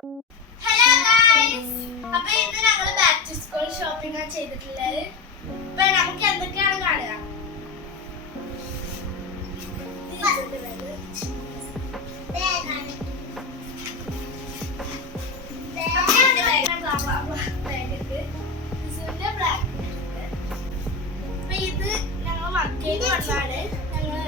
Hello guys അപ്പോൾ ഇന്ന് ഞങ്ങൾ ബാക്ക് ടു സ്കൂൾ ഷോപ്പിംഗ് ആണ് ചെയ്തിട്ടുള്ളത്. ഇപ്പൊ നമുക്ക് എന്തൊക്കെയാണ് കാണുക? ഇത് ഞങ്ങൾ മക്കയിൽ വന്നാണ് ഞങ്ങൾ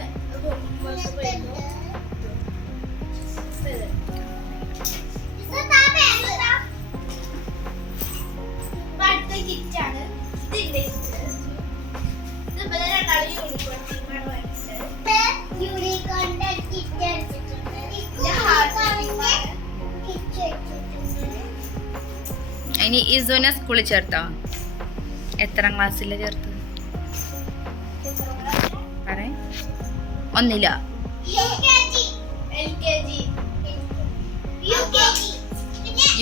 ജിസുവിനെ സ്കൂളിൽ ചേർത്തോ? എത്ര ക്ലാസ്സിലെ ചേർത്തു പറയ. ഒന്നിലോ?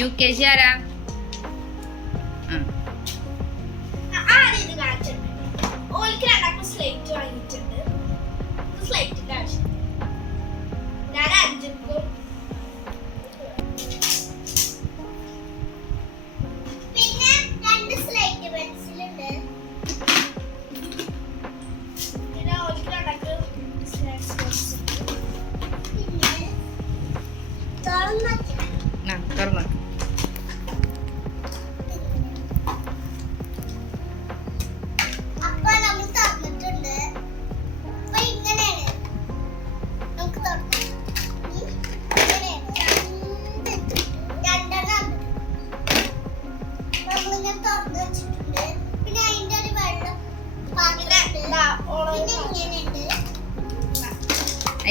യു കെ ജി ആരാ?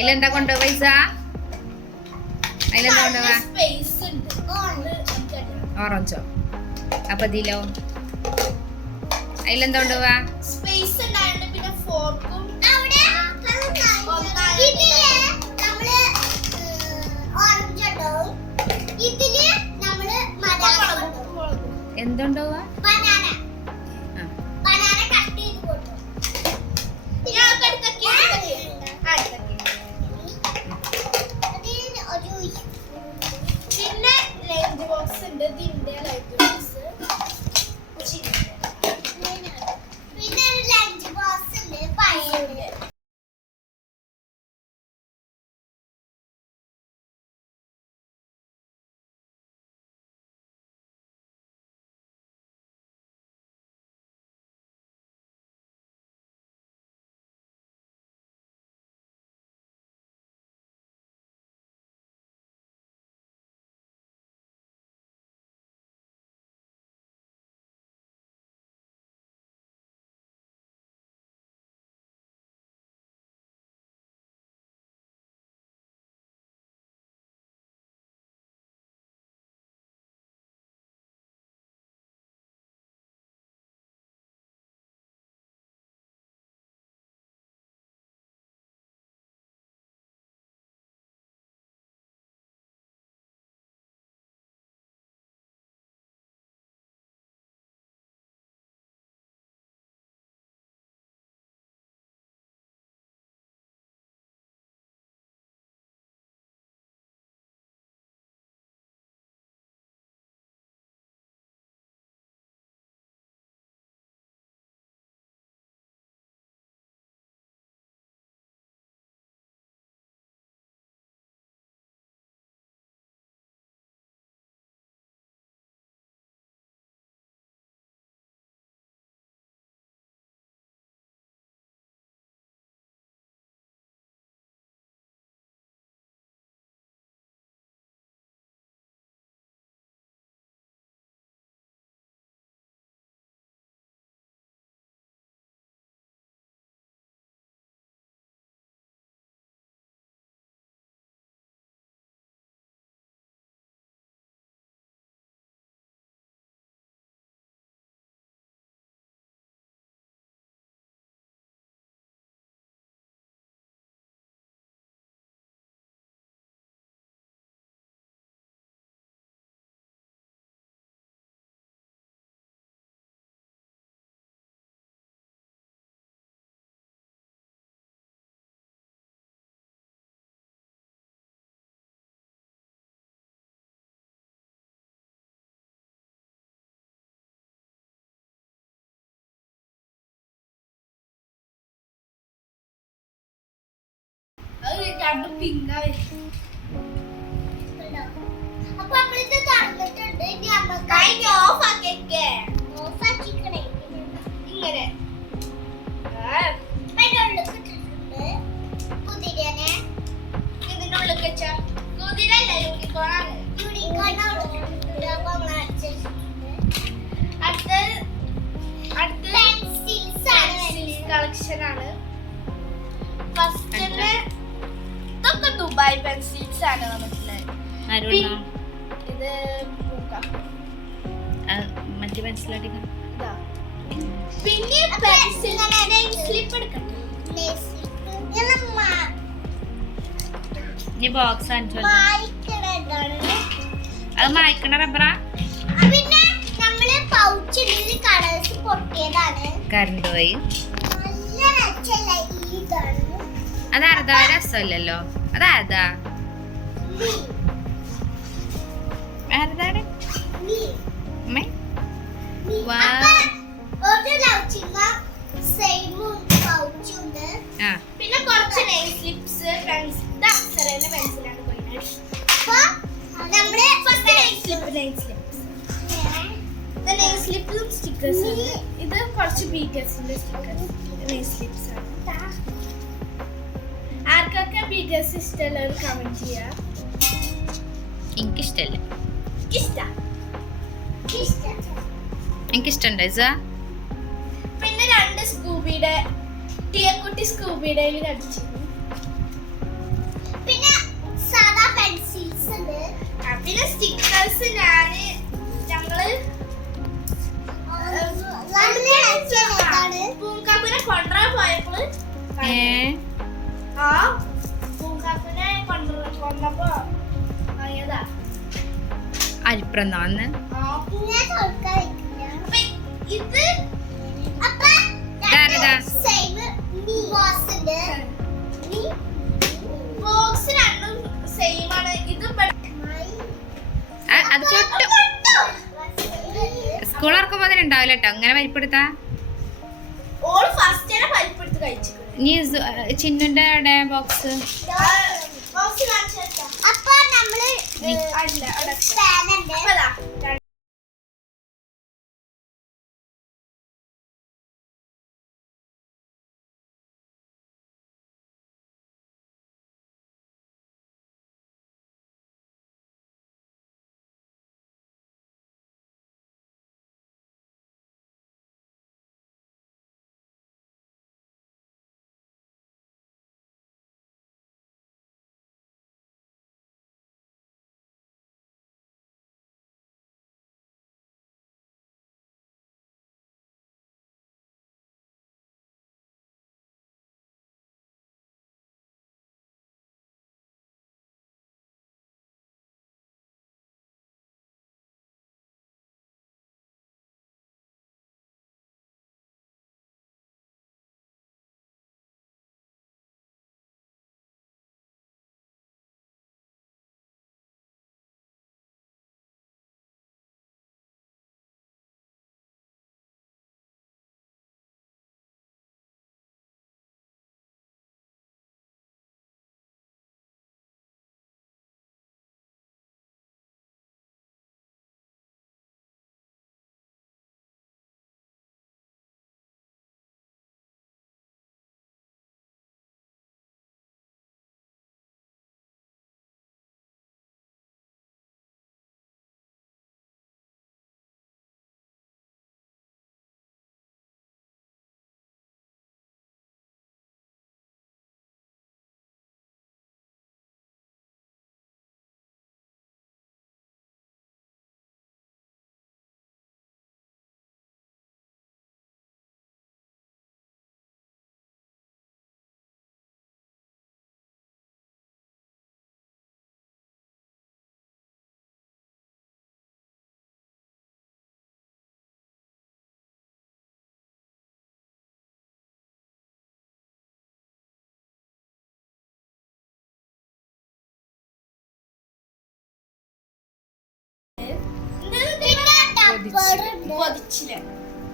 അതിലെന്താ കൊണ്ടുപോവാ പൈസ? അതിലെന്താ കൊണ്ടുപോവാ? ഓറഞ്ചോ അപ്പൊ അതിലോ അതിലെന്താ കൊണ്ടുപോവാ? കാർഡ് പിങ്കാ വരും ഉണ്ടോ? അപ്പൊ നമ്മളിത് തുറന്നിട്ടുണ്ട് ഇനി കഴിഞ്ഞ ഓഫ് ആക്കിയൊക്കെ. ഓഫാക്കിക്കണേ ഇങ്ങനെ. ആ, അതിന്റെ ഉള്ളിൽ ഇട്ടിട്ടുണ്ട്. കുതിരനെ. ഇതിന്റെ കുതിരല്ല യൂണിക്കോണാണ് യൂണിക്കോൺ ഉള്ളിട്ടുണ്ട് അപ്പൊ നമ്മൾ അടിച്ചിട്ടുണ്ട് അടുത്ത അടുത്ത പെൻസിൽസ് ആണ് കളക്ഷൻ ആണ്. ഫസ്റ്റ് ദുബായ് പെൻസിൽസ് ആണ് വന്നിട്ടുള്ളത് ഇത്. മറ്റു. പിന്നെ പെൻസിൽ സ്ലിപ്പ് എടുക്കട്ടെ ഇനി ബോക്സ് കാണിച്ചോ മായ്ക്കണതാണ് അത് മായ്ക്കണ റബ്ബറാ പിന്നെ നമ്മൾ പൗച്ച് കളേഴ്സ് പൊട്ടിയതാണ്. കറണ്ട് പോയി. നല്ല ഇതാണ്. അതാരതാ രസമില്ലല്ലോ. അതാരതാ നീ ആരതാണ് പിന്നെ കുറച്ച് സ്ലിപ്സ് പെൻസിലാണ് സ്റ്റിക്കേഴ്സ് ഇത് കുറച്ച് ബീറ്റേഴ്സിന്റെ സ്റ്റിക്കേഴ്സ് സ്ലിപ്സ് ആണ് ആർക്കൊക്കെ ബീറ്റേഴ്സ് ഇഷ്ടമുള്ളവർ കമന്റ് ചെയ്യാം. എനിക്കിഷ്ടല്ല. എനിക്കിഷ്ടണ്ട് പിന്നെ രണ്ട് സ്കൂബിയുടെ ടിയക്കുട്ടി സ്കൂബിയുടെ കടിച്ചു പിന്നെ സാധാ പെൻസിൽസ് ഉണ്ട്. പിന്നെ സ്റ്റിക്കേഴ്സ് ഞാൻ ഞങ്ങൾ പൂങ്കാപ്പിനെ കൊണ്ടുപോയപ്പോൾ ആ വെക്കില്ല അപ്പൊ ഇത് അത് പൊട്ടും സ്കൂൾ ഇറക്കുമ്പോ ഉണ്ടാവില്ല കേട്ടോ അങ്ങനെ പരിപ്പെടുത്താ? ഓൾ ഫസ്റ്റ് തന്നെ പരിപ്പെടുത്ത് കഴിച്ചു. സു- ചിന്നുന്റെ അവിടെ ബോക്സ് അപ്പൊ നമ്മൾ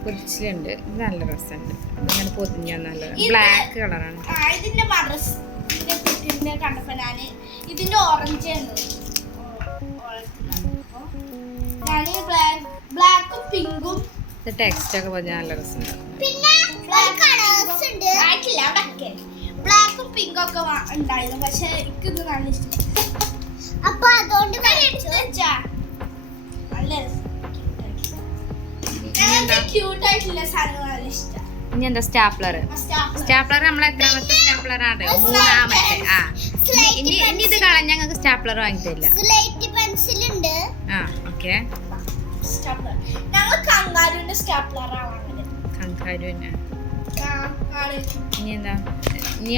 പൊതിച്ചിലുണ്ട് ഇത് നല്ല രസമുണ്ട്. ഇങ്ങനെ പൊതിഞ്ഞ നല്ല ബ്ലാക്ക് കളറാണ്. ഇതിന്റെ മദ്രസ് ഇതിന്റെ കണ്ടപ്പോ ഞാൻ ഇതിന്റെ ഓറഞ്ച് ബ്ലാക്കും പിങ്കും ഇത് ടെക്സ്റ്റ് ഒക്കെ പറഞ്ഞാൽ നല്ല രസമുണ്ട്. പിന്നെ ബ്ലാക്കും പിങ്കും ഒക്കെ. ഉണ്ടായിരുന്നു. പക്ഷെ എനിക്കൊന്നും നല്ല ഇഷ്ടം. അപ്പൊ അതുകൊണ്ട് ഇനി എന്താ സ്റ്റാപ്ലർ? സ്റ്റാപ്ലർ. നമ്മൾ എത്രാമത്തെ സ്റ്റാപ്ലർ ആണ്? മൂന്നാമത്തെ. ആ ഇനി- ഇനി ഇത് കളഞ്ഞ ഞങ്ങൾക്ക് സ്റ്റാപ്ലർ വാങ്ങിത്തരില്ല. സ്ലേറ്റ് പെൻസിൽ ഉണ്ട്. ആ ഓക്കെ. സ്റ്റാപ്ലർ. ഞങ്ങൾ കങ്കാരുവിന്റെ സ്റ്റാപ്ലറാണ് വാങ്ങുന്നത്. കങ്കാരു തന്നെ ആ, ആണ്. ഇനി എന്താ ഇനി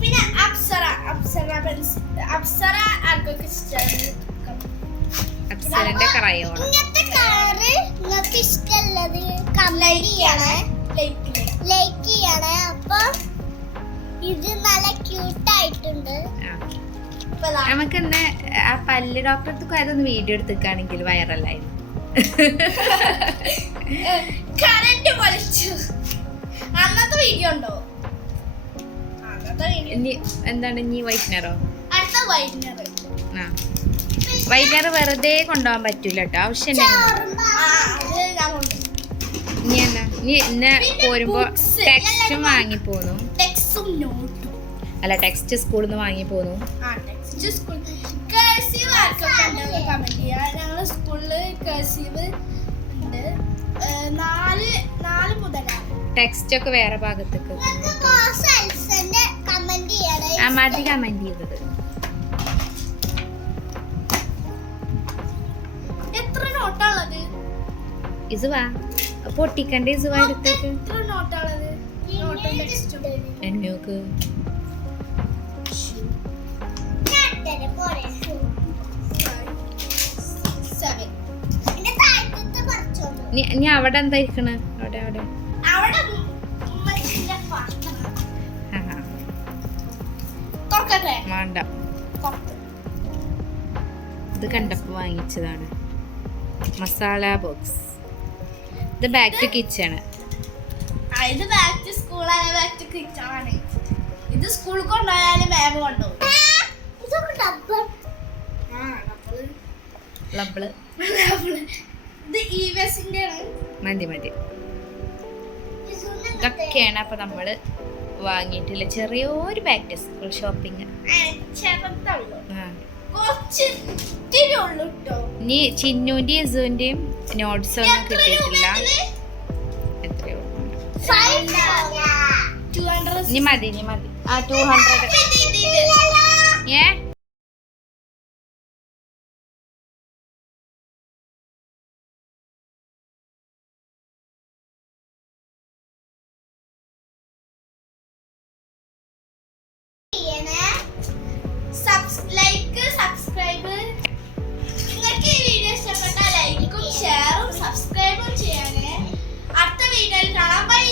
പിന്നെ അപ്സര അപ്സര പെൻസിൽ അപ്സര ആർക്കൊക്കെ ഇഷ്ടമാണ് അപ്സരന്റെ ക്രയോൺ ഇങ്ങനത്തെ കളറ് നിങ്ങൾക്ക് ഇഷ്ടമുള്ളത് ലൈക്ക് ചെയ്യണേ. ലൈക്ക് ചെയ്യണേ. അപ്പൊ ഇത് നല്ല ക്യൂട്ട് ആയിട്ടുണ്ട്. നമുക്ക് ഇന്ന് ആ പല്ല് ഡോക്ടർക്ക് അതൊന്ന് വീഡിയോ എടുത്തിക്കാണെങ്കിൽ വൈറലായിരുന്നു കറന്റ് വലിച്ചു അന്നത്തെ വീഡിയോ ഉണ്ടോ? എന്താണ് ഇനി വൈറ്റ്നറോ വൈറ്റ്നർ വെറുതെ കൊണ്ടുപോകാൻ പറ്റൂല കേട്ടോ ആവശ്യം ഇനി. എന്നാ? ഇനി ഇന്ന് പോരുമ്പോ. ടെക്സ്റ്റും വാങ്ങി പോന്നു. അല്ല ടെക്സ്റ്റ് സ്കൂളിൽ നിന്ന് വാങ്ങി പോന്നു. ടെക്സ്റ്റ് ഒക്കെ വേറെ ഭാഗത്തേക്ക്. ആ മതി കമന്റ് ചെയ്തത് എത്ര നോട്ടാണുള്ളത് ഇസുവാ പൊട്ടിക്കണ്ട ഇസുവാ എടുത്തേക്ക്? എന്നോക്ക്? നീ അവിടെ എന്താ ഇരിക്കണ്? അവിടെ. അവിടെ തുറക്കട്ടെ വേണ്ട. ഇത് കണ്ടപ്പോ വാങ്ങിച്ചതാണ്. മസാല ബോക്സ് ഇത് ബാക്ക് ടു കിച്ചൺ ഇത് ബാക്ക് ടു സ്കൂളാണ് ബാക്ക് ടു കിച്ചൺ ആണ്. ഇത് സ്കൂളിൽ കൊണ്ടുപോയാലും മാം കൊണ്ടുപോകും. ഇതൊക്കെ ഡബ്ബർ ആ നമ്മൾ ലബിൾ ഇത് ഇ വെസിന്റെ ആണ്. മതി മതി. ഇതൊക്കെയാണ് അപ്പൊ നമ്മൾ വാങ്ങിയിട്ടില്ല. ചെറിയൊരു ബാക്ക് സ്കൂൾ ഷോപ്പിംഗ് ഇനി ചിന്നുവിന്റെയും ഇസുവിന്റെയും നോട്ട്സ് ഒന്നും കിട്ടിയിട്ടില്ല. എത്രയോ ഇനി മതി ഇനി മതി. ആ ടു ഹൺഡ്രഡ് ഏ? കളയാൻ